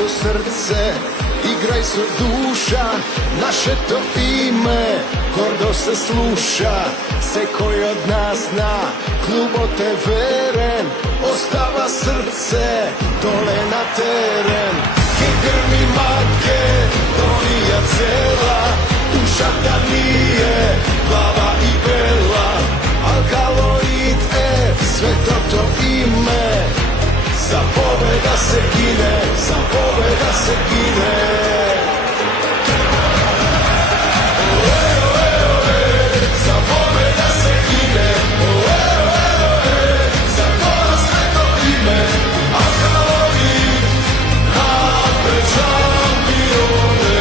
so srce, igraj so duša, naše to ime, gordo se sluša. Se koji od nas na klubo te veren, ostava srce dole na teren. Kaj grmi Makedonija cela, duša da nije, glava i bela. Alkaloid sve to ime, za pobeda se gine, za pobeda se gine. Za pobeda se gine, za to sveto ime. Alkaloid, napred šampione.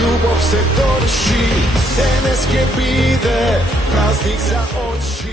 Ljubov se torši, teneske bide, praznik za oči.